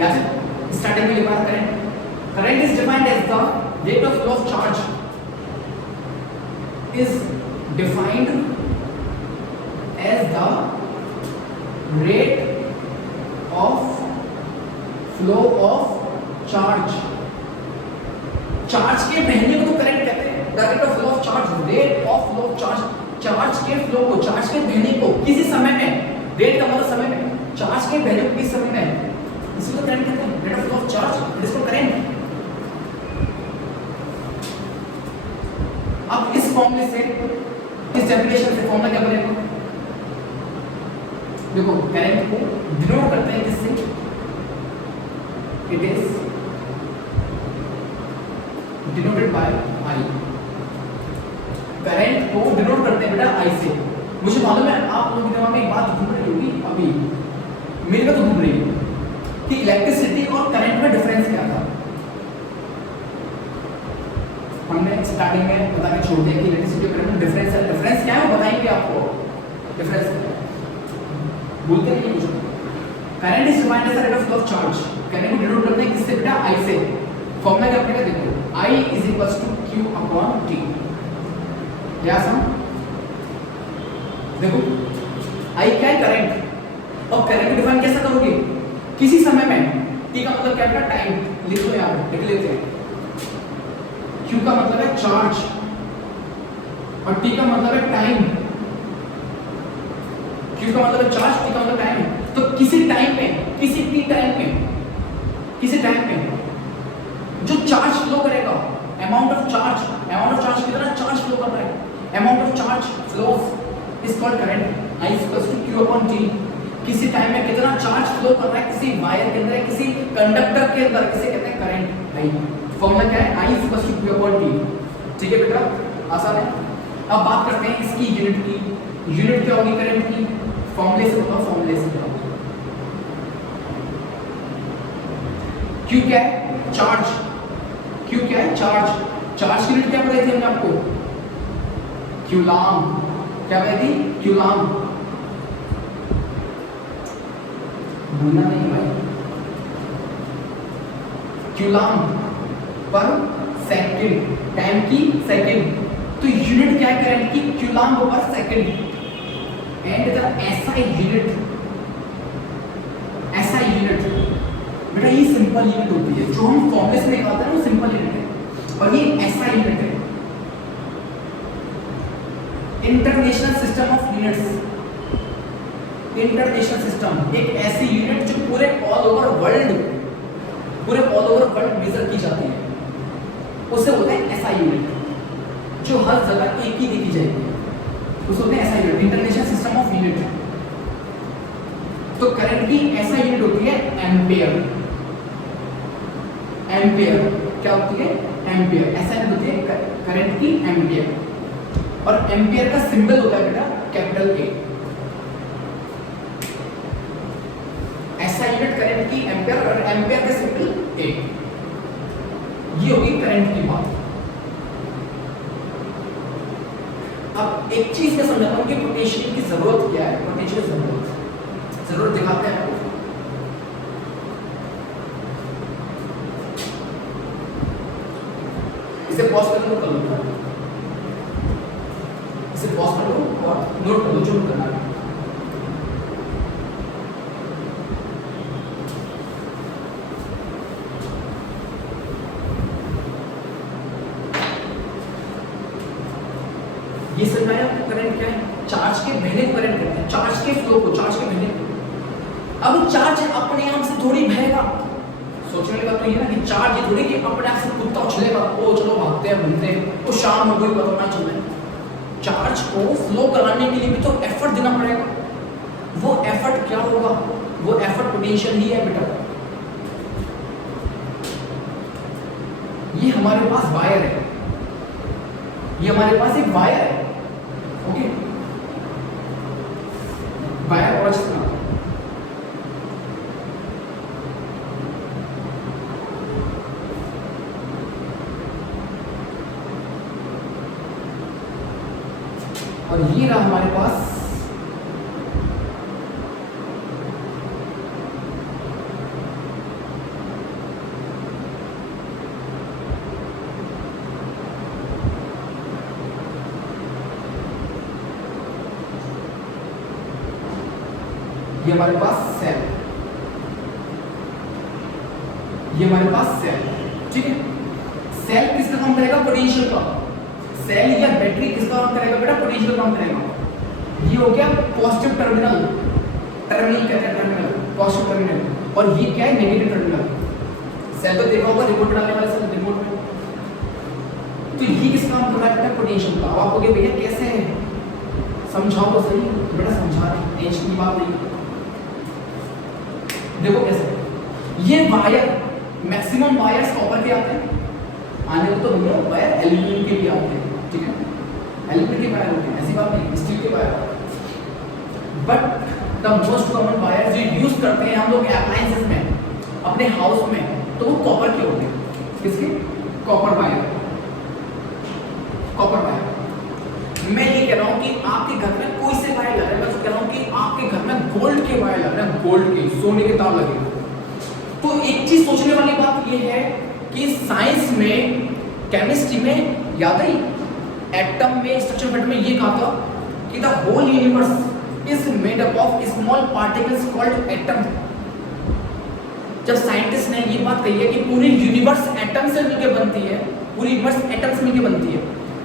या स्टार्टिंग में लिखा current, current is defined as the rate of flow of charge is defined as the rate of flow of charge, charge के बहने को तो current कहते हैं, the rate of flow of charge, rate of flow of charge, charge के flow को, charge के बहने को किसी समय में, रेट का मतलब समय में, चार्ज के बहने को किस समय में, इसी को करंट कहते हैं, rate of flow of charge, इसको करंट। अब इस फॉर्मूले से, इस डेफिनेशन से फॉर्मूला क्या बनेगा, देखो करंट को डिनोट करते हैं किससे, it is denoted by I, current को डिनोट करते हैं बेटा आई से। मुझे मालूम है आप लोगों के दिमाग में एक बात घूम रही होगी अभी, मेरे में तो घूम रही है कि इलेक्ट्रिसिटी और करंट में डिफरेंस क्या था। हमने स्टार्टिंग में बता के छोड़ दिया कि इलेक्ट्रिसिटी और करंट में डिफरेंस है, डिफरेंस क्या है वो बताएंगे आपको, डिफरेंस क्या है बोलते नहीं कुछ। Current is defined as the rate of flow of charge, current को डिनोट करते हैं किससे बेटा, आई से। फॉर्मूला क्या पड़ेगा देखो, I is equals to Q upon T, क्या सम, देखो I क्या है, करंट, और करंट को डिफाइन कैसे करोगे, किसी समय में, T का मतलब क्या है, टाइम, लिख लो यहाँ पे, लिख लेते हैं, Q का मतलब है चार्ज और T का मतलब है टाइम, Q का मतलब है चार्ज, T का मतलब टाइम, तो किसी टाइम पे, किसी T टाइम पे, किसी टाइम पे जो चार्ज फ्लो करेगा, अमाउंट ऑफ चार्ज कितना चार्ज फ्लो कर रहा है, amount of charge flows is called current, I equals to Q upon T, किसी टाइम में कितना चार्ज फ्लो कर रहा है किसी वायर के अंदर, किसी कंडक्टर के अंदर, किसे कहते हैं करंट। I फॉर्मूला क्या है, I equals to Q upon T, ठीक है बेटा, आसान है। अब बात करते हैं इसकी यूनिट की, यूनिट क्या होगी करंट की, फॉर्मूले से बताओ, फॉर्मूले से बताओ, Q क्या है, चार्ज, Q क्या है, चार्ज, चार्ज की यूनिट क्या बताई थी हमने आपको, क्यूलाम, क्या बताई थी, क्यूलाम, भूलना नहीं भाई, क्यूलाम पर सेकंड, टाइम की सेकंड, तो यूनिट क्या है करंट की, क्यूलाम पर second, and the SI unit, SI unit बेटा ये सिंपल यूनिट होती है, जो हम फॉर्मूले से निकालते हैं वो सिंपल यूनिट है, और ये एसआई यूनिट है, international system of units, international system एक ऐसी यूनिट जो पूरे ऑल ओवर वर्ल्ड मेजर की जाती है, उसे बोलते हैं एसआई यूनिट, जो हर जगह एक ही देखी जाएगी, उसे बोलते हैं SI unit, international system of unit. तो करंट की एसआई यूनिट होती है एम्पियर, एम्पियर क्या होती है, एम्पियर, एसआई यूनिट होती है करंट की एम्पियर, और एम्पियर का सिंबल होता है बेटा capital A, SI unit current की एम्पियर, और एम्पियर का सिंबल ए, ये होगी करंट की बात। अब एक चीज मैं समझाता हूं कि पोटेंशियल की जरूरत क्या है, पोटेंशियल जरूरत दिखाते हैं आपको, इसे पॉज कर लो, इसे पॉज कर लो और नोट कर लो जो करना है। ये समझाया आपको करंट क्या है, चार्ज के बहने को करंट कहते हैं, चार्ज के फ्लो को, चार्ज के बहने को। अब चार्ज अपने आप से थोड़ी बहेगा, सोचने की बात तो ये ना कि चार्ज ये थोड़ी कि अपने आप से कुत्ता उछलेगा, ओ चलो भागते हैं घूमते हैं, तो शाम हो गई पता ना चल रहा है। चार्ज को फ्लो कराने के लिए भी तो एफर्ट देना पड़ेगा, वो एफर्ट क्या होगा, वो एफर्ट पोटेंशियल ही है बेटा। ये हमारे पास वायर है, ये हमारे पास एक वायर है, ओके, वायर और जितना और ये रहा हमारे पास ये हमारे पास सेल, ये हमारे पास सेल, ठीक है। सेल किसका काम करेगा? पोटेंशियल का। सेल या बैटरी किसका काम करेगा बेटा? पोटेंशियल काम करेगा। ये हो गया पॉजिटिव टर्मिनल, टर्मिनल कहते हैं, टर्मिनल, पॉजिटिव टर्मिनल। और ये क्या है? Negative terminal. सेल तो देखा होगा रिमोट डालने वाले सेल, रिमोट में। तो ये किस काम कर रहा है बेटा? पोटेंशियल का। अब आप कहोगे भैया कैसे है, समझाओ तो सही। तो बेटा समझा रहे, टेंशन की बात नहीं। देखो कैसे, ये वायर, मैक्सिमम वायर्स कॉपर के आते हैं, आने को तो भैया वायर एल्यूमिनियम के भी आते हैं, ठीक है, एल्यूमिनियम के वायर होते हैं, ऐसी बात नहीं, स्टील के wire. But the most common wire जो यूज करते हैं हम लोग अप्लायंसेस में, अपने हाउस में, तो वो कॉपर के होते हैं। किसके? Copper wire, copper wire. मैं ये कह रहा हूं कि आपके घर में कोई से वायर लग रहे हैं, मैं तो कह रहा हूं कि आपके घर में गोल्ड के वायर लग रहे हैं, गोल्ड के, सोने के तार लगे। तो एक चीज सोचने वाली बात ये है कि साइंस में, केमिस्ट्री में याद है, एटम में, स्ट्रक्चर फैक्ट में ये कहा था कि the whole universe is made up of small particles called atom. जब साइंटिस्ट ने ये बात कही है कि पूरी यूनिवर्स एटम से मिलकर बनती है, पूरी यूनिवर्स एटम से मिलकर बनती है,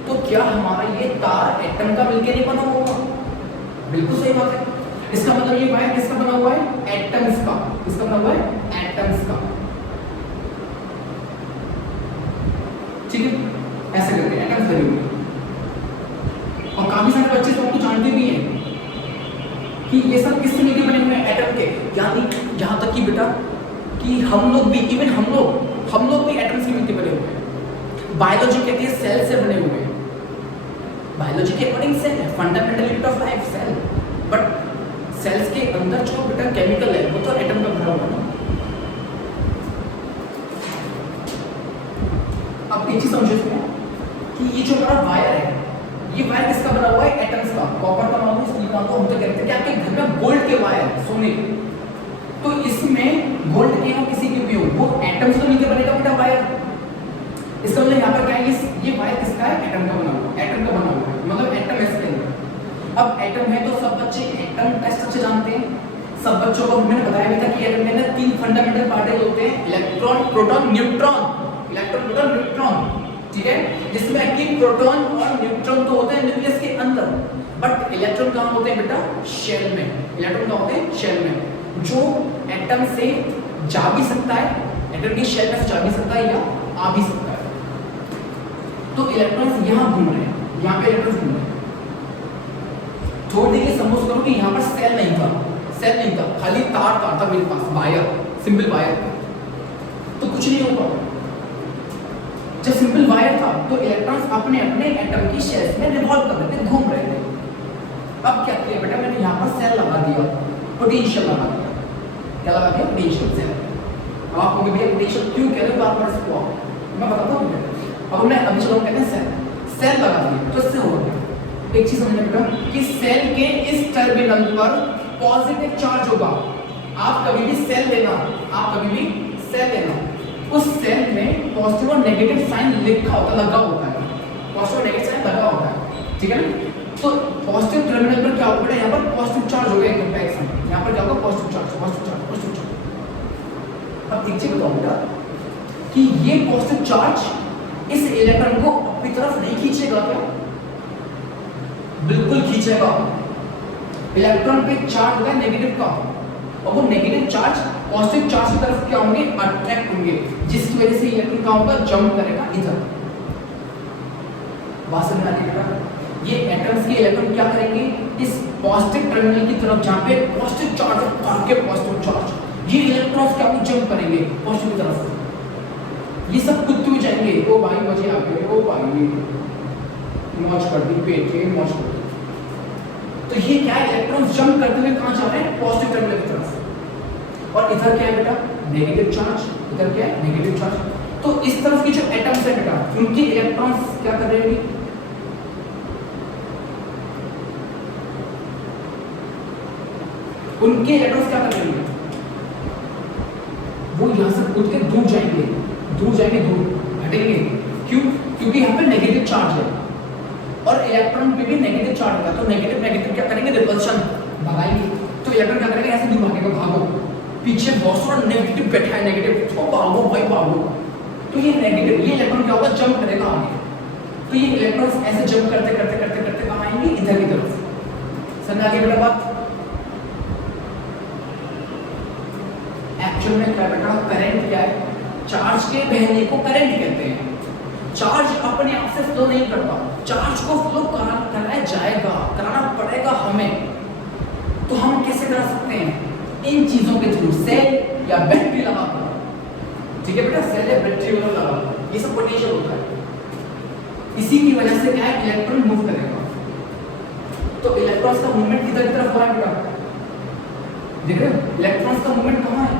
तो क्या हमारा ये तार एटम का मिलकर नहीं बना होगा? बिल्कुल सही बात है। इसका मतलब ये वायर किसका बना हुआ है? एटम्स का। किसका बना हुआ है? एटम्स का, ठीक है, ऐसे करके एटम्स बने हुए। और काफी सारे बच्चे तो आपको जानते भी हैं कि ये सब किससे मिलकर बने हुए हैं? एटम के। यानी यहाँ तक कि बेटा कि हम लोग भी, इवन हम लोग भी एटम्स के मिलकर बने हुए हैं। बायोलॉजी कहती है सेल से बने हुए हैं, बायोलॉजी के अकॉर्डिंग सेल है, fundamental unit of life cell. But cells के अंदर जो बेटा केमिकल है वो तो एटम का भरा हुआ है। अब एक चीज समझो कि ये जो हमारा वायर है, ये वायर किसका बना हुआ है? एटम्स का। कॉपर का बना हुआ है, स्टील का। हम तो कहते हैं कि आपके घर में गोल्ड के वायर, सोने के, तो इसमें गोल्ड के हो किसी के भी हो, वो एटम्स तो मिलकर बनेगा बेटा वायर। इसका मतलब यहाँ पर क्या है? ये वायर किसका है? एटम का बना हुआ है, एटम का बना हुआ है, मतलब एटम है इसके अंदर। अब एटम है तो सब बच्चे एटम का स्ट्रक्चर जानते हैं। सब बच्चों को मैंने बताया भी था कि एटम में 3 फंडामेंटल पार्टिकल होते हैं, electron, proton, neutron. Electron, proton, neutron, ठीक है, जिसमें कि प्रोटॉन और न्यूट्रॉन तो होते हैं न्यूक्लियस के अंदर, बट इलेक्ट्रॉन कहाँ होते हैं बेटा? शेल में। इलेक्ट्रॉन कहाँ होते हैं? शेल में, जो एटम से जा भी सकता है, एटम की शेल में से जा भी सकता है या आ भी सकता है। तो इलेक्ट्रॉन्स यहाँ घूम रहे हैं, यहाँ पे इलेक्ट्रॉन्स घूम रहे हैं। थोड़ी देर सपोज करो कि यहाँ पर सेल नहीं था, सेल नहीं था, खाली तार था मेरे पास, वायर, सिंपल वायर, तो कुछ नहीं होगा। जब सिंपल वायर था तो इलेक्ट्रॉन्स अपने अपने एटम की शेल्स में रिवॉल्व कर रहे थे, घूम रहे थे। अब क्या किया बेटा? मैंने यहाँ पर सेल लगा दिया, पोटेंशियल लगा दिया। क्या लगा दिया? Potential cell. अब आप कहोगे भैया पोटेंशियल क्यों कह रहे हो? बार-बार इसको मैं बताता हूँ। अब मैं अभी चलो कहते हैं सेल लगा दिया, तो इससे होगा क्या? एक चीज समझना बेटा कि सेल के इस टर्मिनल पर पॉजिटिव चार्ज होगा। आप कभी भी सेल लेना, उस सेल में पॉजिटिव और नेगेटिव साइन लिखा होता, लगा होता है, पॉजिटिव और नेगेटिव साइन लगा होता है, ठीक है ना। तो पॉजिटिव टर्मिनल पर क्या होगा? यहाँ पर पॉजिटिव चार्ज होगा, एक कंपैरिजन, यहाँ पर क्या होगा? Positive charge, positive charge, positive charge. अब एक चीज बताओ बेटा कि ये पॉजिटिव चार्ज इस इलेक्ट्रॉन को अपनी तरफ नहीं खींचेगा क्या? बिल्कुल खींचेगा। इलेक्ट्रॉन पे चार्ज होगा नेगेटिव का, और वो नेगेटिव चार्ज पॉजिटिव चार्ज की तरफ क्या होंगे? अट्रैक्ट होंगे, जिसकी वजह से इलेक्ट्रॉन का होगा? जंप करेगा इधर। बात समझ आती है बेटा? ये एटम्स के इलेक्ट्रॉन क्या करेंगे? इस पॉजिटिव टर्मिनल की तरफ, जहां पे पॉजिटिव चार्ज है, भाग के पॉजिटिव चार्ज, ये इलेक्ट्रॉन्स क्या होंगे? जंप करेंगे पॉजिटिव की तरफ। ये सब कूदते हुए जाएंगे, ओ भाई मजे आ गए, ओ भाई मौज कर दी, पेट के मौज कर दी। तो ये क्या है? इलेक्ट्रॉन्स जंप करते हुए कहां जा रहे हैं? पॉजिटिव टर्मिनल की तरफ। और इधर क्या है बेटा? Negative charge. इधर क्या है? Negative charge. तो इस तरफ की जो एटम्स है बेटा, उनके इलेक्ट्रॉन्स क्या कर रहे हैं? उनके इलेक्ट्रॉन्स क्या कर रहे हैं? वो यहां से कूद के दूर जाएंगे, दूर जाएंगे, दूर हटेंगे। क्यों? क्योंकि यहाँ पे नेगेटिव चार्ज है और इलेक्ट्रॉन पे भी नेगेटिव चार्ज होगा, तो नेगेटिव नेगेटिव क्या करेंगे? रिपल्शन, भगाएंगे। तो इलेक्ट्रॉन क्या करेंगे? ऐसे दूर को भागो, पीछे बहुत सारा नेगेटिव बैठा है, नेगेटिव, तो भागो भाई भागो, तो ये नेगेटिव, ये इलेक्ट्रॉन क्या होगा, जंप करेगा आगे, तो ये इलेक्ट्रॉन्स ऐसे जंप करते करते करते करते कहाँ आएंगे, इधर की तरफ। समझ आ गई बेटा बात? एक्चुअल में क्या बेटा, करंट क्या है, चार्ज के बहने को करंट कहते हैं। चार्ज अपने आप से फ्लो नहीं करता, चार्ज को फ्लो कराया जाएगा, कराना पड़ेगा हमें। तो हम कैसे करा सकते हैं, इन चीजों के थ्रू, सेल या बैटरी लगाकर, ठीक है बेटा, सेल या बैटरी लगा, ये सब पोटेंशियल होता है। इसी की वजह से क्या है, इलेक्ट्रॉन मूव करेगा। तो इलेक्ट्रॉन्स का मूवमेंट किधर की तरफ हो रहा है बेटा, देख रहे हो, इलेक्ट्रॉन्स का मूवमेंट कहाँ है,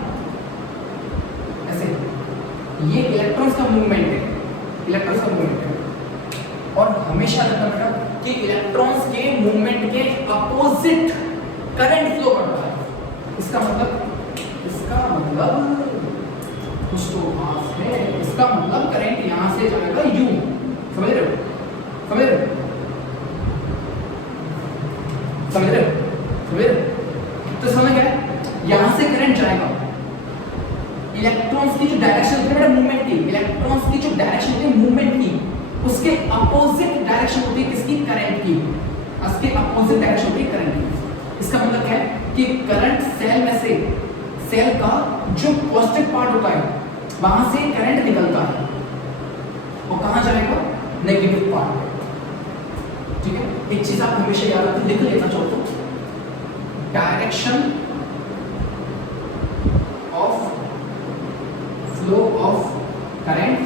ऐसे, ये इलेक्ट्रॉन्स का मूवमेंट है, इलेक्ट्रॉन्स का मूवमेंट है। और हमेशा रखना बेटा कि इलेक्ट्रॉन्स के मूवमेंट के अपोजिट करंट फ्लो करता है। इसका मतलब कुछ तो खास है, इसका मतलब करंट यहां से जाएगा यू, समझ रहे हो, समझ रहे हो, समझ रहे हो, समझ रहे हो? तो समझ गए, यहां से करंट जाएगा, इलेक्ट्रॉन्स की जो डायरेक्शन होती है बेटा मूवमेंट की, इलेक्ट्रॉन्स की जो डायरेक्शन होती है मूवमेंट की, उसके अपोजिट डायरेक्शन होती है किसकी, करंट की, उसके अपोजिट डायरेक्शन होती है करंट की। इसका मतलब क्या है कि करंट सेल में से, सेल का जो पॉजिटिव पार्ट होता है वहां से करंट निकलता है, और कहां जाएगा, नेगेटिव पार्ट, ठीक है। एक चीज आप हमेशा याद रखें, लिख लेना चाहो तो, direction of flow of current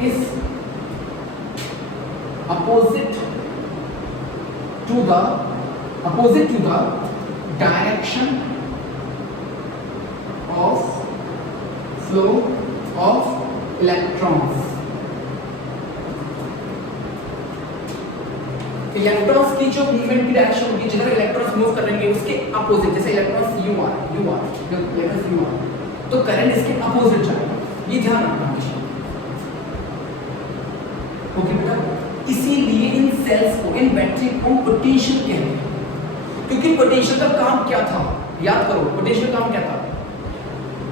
is opposite to the direction of flow of electrons। Electrons की जो मूवमेंट की डायरेक्शन होगी, जिधर इलेक्ट्रॉन्स मूव करेंगे उसके अपोजिट, जैसे इलेक्ट्रॉन्स यू आर, तो करंट इसके अपोजिट जाएगा, ये ध्यान रखना हमेशा, ओके बेटा। इसीलिए इन सेल्स को, इन बैटरी को पोटेंशियल कहते हैं, क्योंकि पोटेंशियल का काम क्या था, याद करो, पोटेंशियल काम क्या था,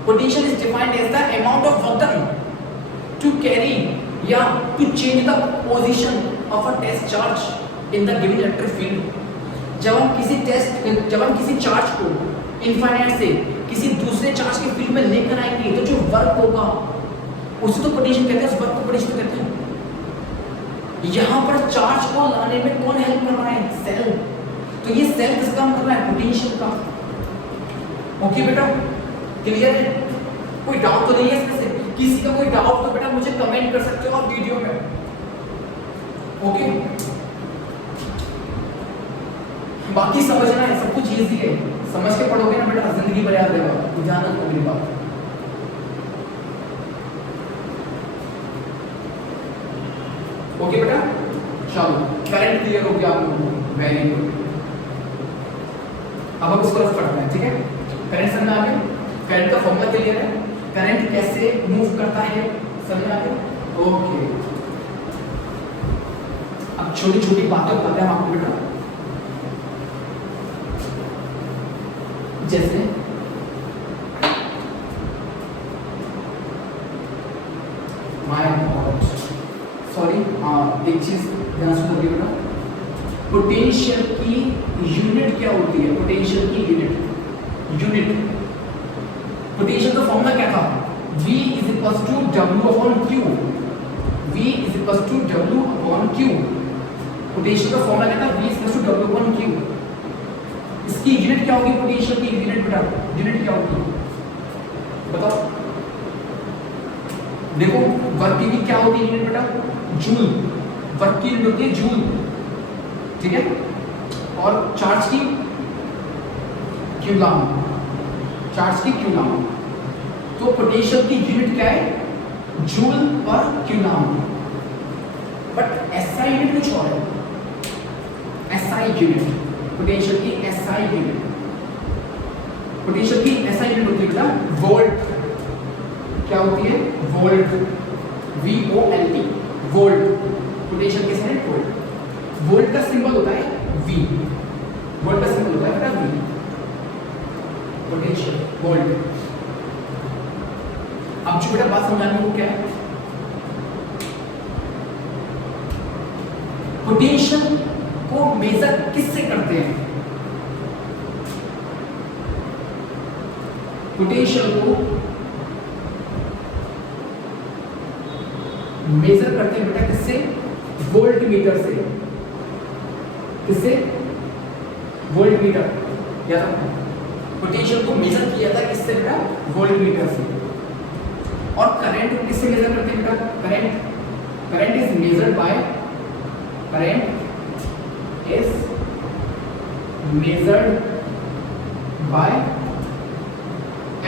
potential is defined as the amount of work done to carry या to change the position of a test charge in the given electric field. जब हम किसी चार्ज को इनफाइनाइट से किसी दूसरे चार्ज के फील्ड में लेकर आएंगे, तो जो वर्क होगा उसे तो पोटेंशियल कहते हैं, उस वर्क को पोटेंशियल कहते हैं। यहाँ पर चार्ज को लाने में कौन हेल्प कर रहा है, सेल, तो ये सेल किसका काम कर रहा है, पोटेंशियल का। ओके बेटा, क्लियर है, कोई डाउट तो नहीं है इसमें से? किसी का कोई डाउट तो बेटा मुझे कमेंट कर सकते हो आप वीडियो में, ओके। बाकी समझना है, सब कुछ इजी है, समझ के पढ़ोगे ना बेटा, जिंदगी भर याद रहेगा, ध्यान रखो मेरी बात। ओके बेटा, चलो करंट क्लियर हो गया आप लोगों को, वेरी गुड। अब हम इसको रफ करते हैं, ठीक है। करंट समझ आ गया, करंट का फॉर्मूला क्लियर है, करंट कैसे मूव करता है समझ आ गया, ओके। अब छोटी छोटी बातें बताते हैं आपको बेटा, जैसे सॉरी, एक चीज ध्यान से सुनिए बेटा, पोटेंशियल की यूनिट क्या होती है, पोटेंशियल की यूनिट पोटेंशियल का फॉर्मूला क्या था, V is equal to W upon Q, V is equal to W upon Q। Potential का फॉर्मूला क्या था, V is equal to W upon Q। इसकी यूनिट क्या होगी, पोटेंशियल की यूनिट बेटा, यूनिट क्या होगी बताओ, देखो वर्क की क्या होती है यूनिट बेटा, जूल, वर्क की यूनिट होती है जूल, ठीक है। और चार्ज की क्यूलाम, चार्ज की क्यूलाम, तो पोटेंशियल की यूनिट क्या है, जूल पर क्यूलाम। बट एसआई यूनिट कुछ और है, एसआई यूनिट, पोटेंशियल की एसआई यूनिट, पोटेंशियल की एसआई यूनिट होती है बेटा वोल्ट, क्या होती है, वोल्ट, VOLT, वोल्ट, पोटेंशियल की यूनिट वोल्ट। वोल्ट का सिंबल होता है V, वोल्ट का सिंबल होता है बेटा V, पोटेंशियल वोल्ट। अब जो बेटा बात समझाने को क्या है, पोटेंशियल को मेजर किससे करते हैं? पोटेंशियल को मेजर करते हैं बेटा किससे? वोल्ट मीटर से। किससे? Volt meter. याद रखना, पोटेंशियल को मेजर किया था किससे बेटा? वोल्ट मीटर से। और करंट को किससे मेजर करते हैं बेटा? Current is measured by, current is measured by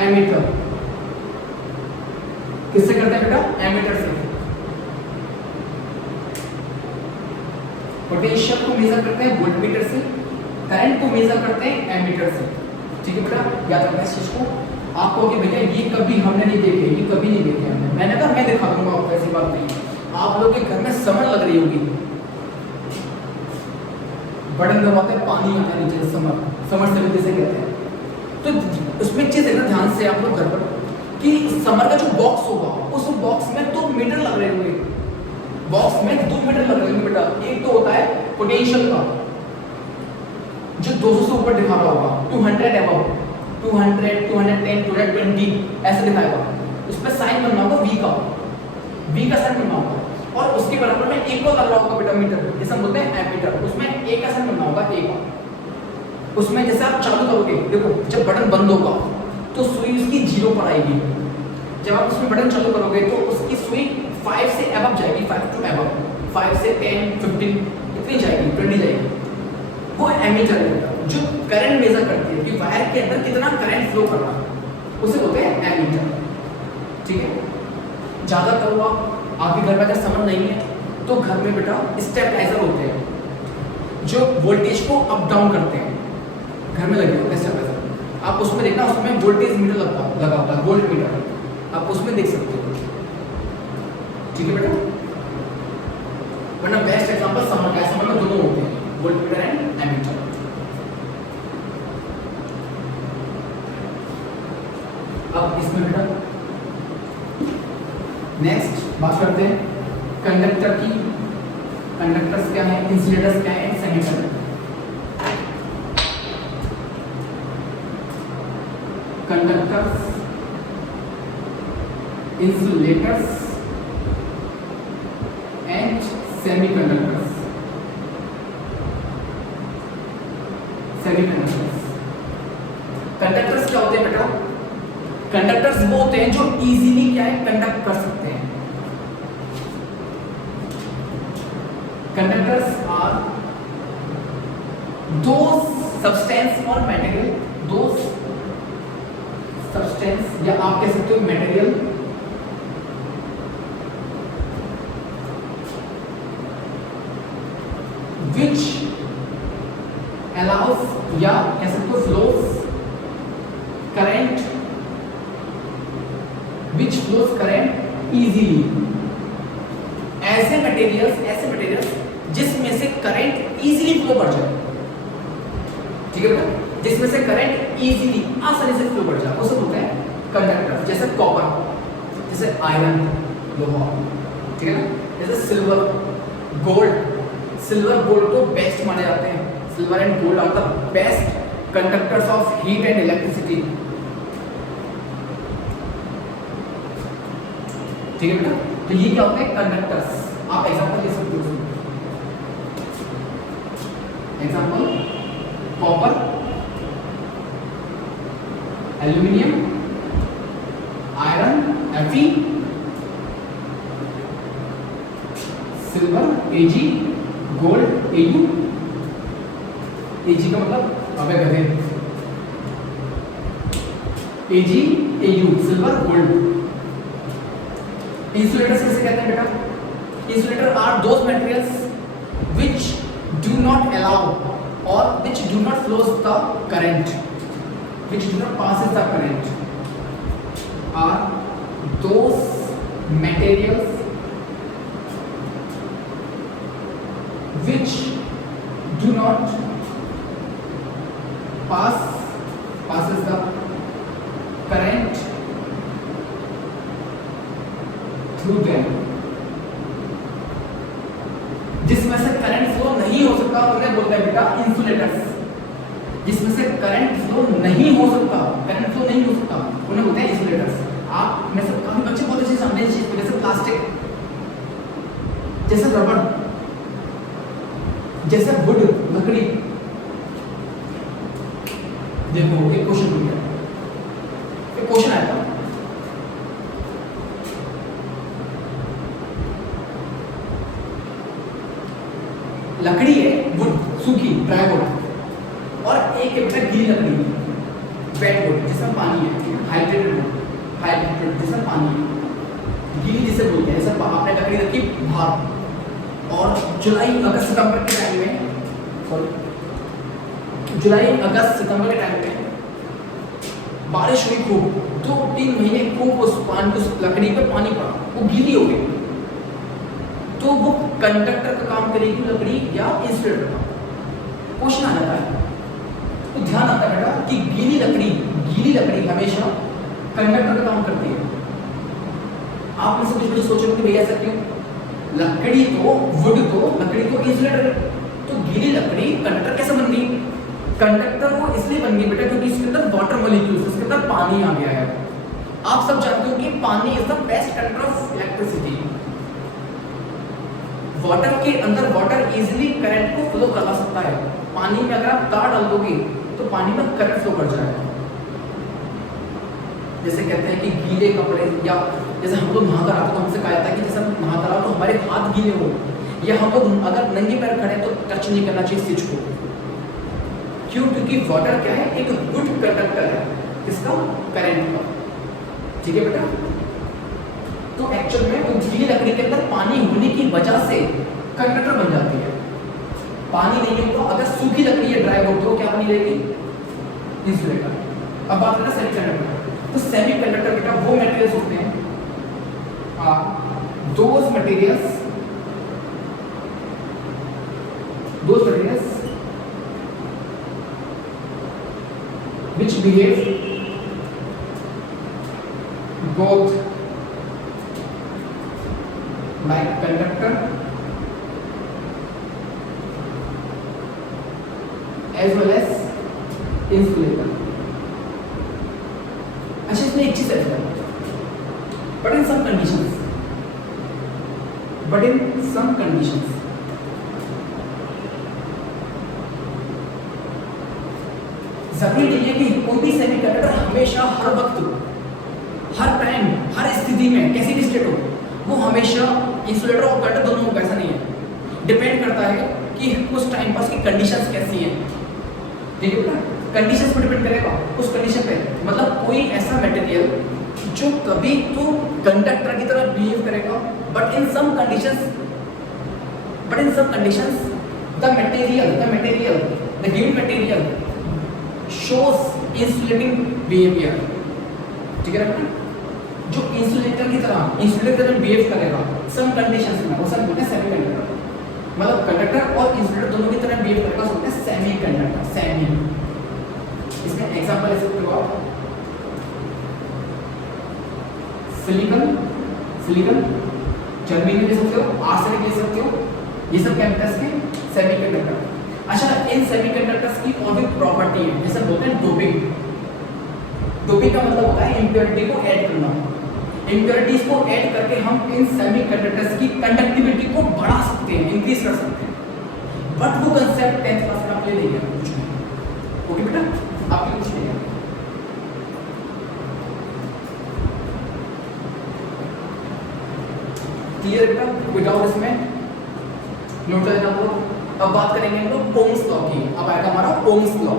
ammeter. किससे करते हैं बेटा? एमीटर से। पोटेंशियल को मेजर करते हैं वोल्टमीटर से, करंट को मेजर करते हैं एमीटर से। ठीक है बेटा, याद रखना इस चीज को। आपको कि भैया ये कभी हमने नहीं देखे, ये कभी नहीं देखे हमने, मैंने कहा मैं दिखा दूंगा आपको, ऐसी बात नहीं। आप लोग के घर में समर लग रही होगी, बटन दबाते हैं पानी आता है नीचे, समर से जिसे कहते हैं। तो उसमें चीज देखना ध्यान से आप लोग घर पर कि समर का जो बॉक्स होगा उस बॉक्स में 2 मीटर लग रहे होंगे, बॉक्स में 2 मीटर लग रहे होंगे बेटा। एक तो होता है पोटेंशियल का जो 200 से ऊपर दिखा रहा होगा, 200 अबव, 200, 210, 220 ऐसे दिखाएगा। उस पर साइन बनना होगा V का, V का साइन बनना होगा। और उसके बराबर में एक और लग रहा होगा बेटा मीटर, जिसे हम बोलते हैं एमीटर, उसमें A का साइन बनना होगा, A का। उसमें जैसे आप चालू करोगे, देखो जब बटन बंद होगा तो सुई उसकी 0 पर आएगी। जब आप उसमें बटन चालू करोगे तो उसकी सुई 5 से अबव जाएगी, 5 टू अबव, 5 से 10, 15 इतनी जाएगी, 20 जाएगी। वो एमीटर है जो करंट मेजर करती है कि वायर के अंदर कितना करंट फ्लो कर रहा है, उसे बोलते हैं एमीटर। ठीक है, ज़्यादा करो आपके घर में अगर समझ नहीं है तो घर में बेटा स्टेबलाइजर होते हैं जो वोल्टेज को अप डाउन करते हैं, घर में लगे होते हैं स्टेबलाइजर। आप उसमें देखना, उसमें वोल्टेज मीटर लगा होता है, वोल्ट मीटर, आप उसमें देख सकते हो। ठीक है बेटा, वरना बेस्ट एग्जांपल समर का है, समर में दोनों होते हैं, वोल्ट मीटर एंड एमीटर। अब इसमें बेटा नेक्स्ट बात करते हैं कंडक्टर की। कंडक्टर्स क्या है, इंसुलेटर्स क्या है, semiconductor. Conductors, insulators and semiconductors. Semiconductors, conductors क्या होते हैं बेटा? कंडक्टर्स वो होते हैं जो इजीली क्या है, कंडक्ट कर सकते हैं। कंडक्टर्स आर दोज सब्सटेंस और मटेरियल, दोज सब्सटेंस या आप कह सकते हो मटेरियल which allows या कह सकते हो flows current, which flows current easily। ऐसे मटेरियल्स जिसमें से करंट इजीली फ्लो कर जाए। ठीक है बेटा, जिसमें से करंट इजीली आसानी से फ्लो कर जाए उसे बोलते हैं कंडक्टर। जैसे कॉपर, जैसे आयरन, लोहा, ठीक है ना, जैसे सिल्वर, गोल्ड। सिल्वर गोल्ड तो बेस्ट माने जाते हैं, silver and gold are the best conductors of heat and electricity. ठीक है बेटा, तो ये क्या होते हैं कंडक्टर्स। आप एग्जांपल दे सकते हो, example copper, aluminium, iron Fe, silver Ag, gold Au। Ag का मतलब अबे गधे, Ag Au, silver gold. Insulators किसे कहते हैं बेटा? Insulator are those materials which do not allow or which do not flows the current, which do not passes the current, are those materials which do not हो सकता, current flow नहीं हो सकता, उन्हें बोलते हैं इंसुलेटर्स। आप में से काफी बच्चे बहुत अच्छे समझे इस चीज को, जैसे प्लास्टिक, जैसे रबड़, जैसे वुड, लकड़ी। देखो एक क्वेश्चन बन गया, एक क्वेश्चन आया था, लकड़ी है वुड, सूखी ड्राई वुड, और एक है बेटा गीली लकड़ी, वेट वुड जिसमें पानी है, हाइड्रेटेड वुड, हाइड्रेटेड जिसमें पानी है, गीली जिसे बोलते हैं। जैसे आपने लकड़ी रखी बाहर, और जुलाई अगस्त सितंबर के टाइम में, सॉरी जुलाई अगस्त सितंबर के टाइम में बारिश हुई खूब, 2-3 महीने खूब उस पानी, उस लकड़ी पे पानी पड़ा, वो गीली हो गई, तो वो कंडक्टर का काम करेगी लकड़ी या इंसुलेटर का? क्वेश्चन आ जाता है, तो ध्यान आता है बेटा कि गीली लकड़ी हमेशा कंडक्टर का काम करती है। आप में से कुछ सोच रहे हो कि भैया ऐसा क्यों? लकड़ी तो वुड तो लकड़ी तो इंसुलेटर, तो गीली लकड़ी कंडक्टर कैसे बन गई? कंडक्टर वो इसलिए बन गई बेटा क्योंकि इसके अंदर वाटर मॉलिक्यूल्स, इसके अंदर पानी आ गया है। आप सब जानते हो कि पानी is the best conductor of electricity. Water के अंदर वाटर इजीली करंट को फ्लो करवा सकता है। पानी में अगर आप तार डाल दोगे तो पानी में करंट फ्लो कर जाएगा। जैसे कहते हैं कि गीले कपड़े, या जैसे हम लोग नहाकर आते तो हमसे कहा जाता है कि जैसे हम नहाकर आओ तो हमारे हाथ गीले हो, या हम लोग अगर नंगे पैर खड़े तो टच नहीं करना चाहिए स्विच को। क्यों? क्योंकि वाटर क्या है, एक गुड कंडक्टर है, किसका? करंट का। ठीक है बेटा, तो एक्चुअल में वो गीली लकड़ी के अंदर पानी होने की वजह से कंडक्टर बन जाती है। पानी नहीं होगा, अगर सूखी लकड़ी है ड्राई वुड तो क्या बनी रहेगी? इंसुलेटर। अब बात करें सेमीकंडक्टर। तो सेमीकंडक्टर बेटा वो मटेरियल्स होते हैं, those materials which behave both like conductor as well as insulator। अच्छा, इसमें एक चीज है, but in some conditions जरूरी नहीं है कि कोई भी सेमीकंडक्टर हमेशा, हर वक्त, हर टाइम, हर स्थिति में कैसी भी स्टेट हो, वो हमेशा इंसुलेटर और कंडक्टर दोनों होगा, ऐसा नहीं है। डिपेंड करता है कि उस टाइम पास की कंडीशंस कैसी हैं। ठीक है बेटा, कंडीशंस पर डिपेंड करेगा, उस कंडीशन पे। मतलब कोई ऐसा मटेरियल जो कभी तो कंडक्टर की तरह बिहेव करेगा, but in some conditions the given material shows insulating behavior। ठीक है ना, जो इंसुलेटर की तरह बिहेव करेगा सम कंडीशंस में, वो सब बोलते हैं सेमीकंडक्टर। मतलब कंडक्टर और इंसुलेटर दोनों की तरह बिहेव करेगा, बोलते हैं सेमीकंडक्टर। सेमी, इसमें एग्जांपल ले सकते हो आप, सिलिकॉन, जर्मेनियम ले सकते हो, आर्सेनिक ले सकते हो, ये सब केमिकल्स के सेमीकंडक्टर। अच्छा, इन सेमीकंडक्टर्स की और भी प्रॉपर्टी है, जैसे बोलते हैं डोपिंग का मतलब होता है इम्प्योरिटी को ऐड करना। इम्प्योरिटीज को ऐड करके हम इन सेमीकंडक्टर्स की कंडक्टिविटी को बढ़ा सकते हैं, इंक्रीज कर सकते हैं। बट वो कंसेप्ट 10th क्लास में आप ले लेंगे, कुछ नहीं। ओके बेटा, आपके कुछ नहीं है। क्लियर बेटा, कोई डाउट इसमें? नोट कर लेना हम लोग। अब बात करेंगे हम लोग ओम्स लॉ की। अब आएगा हमारा ओम्स लॉ।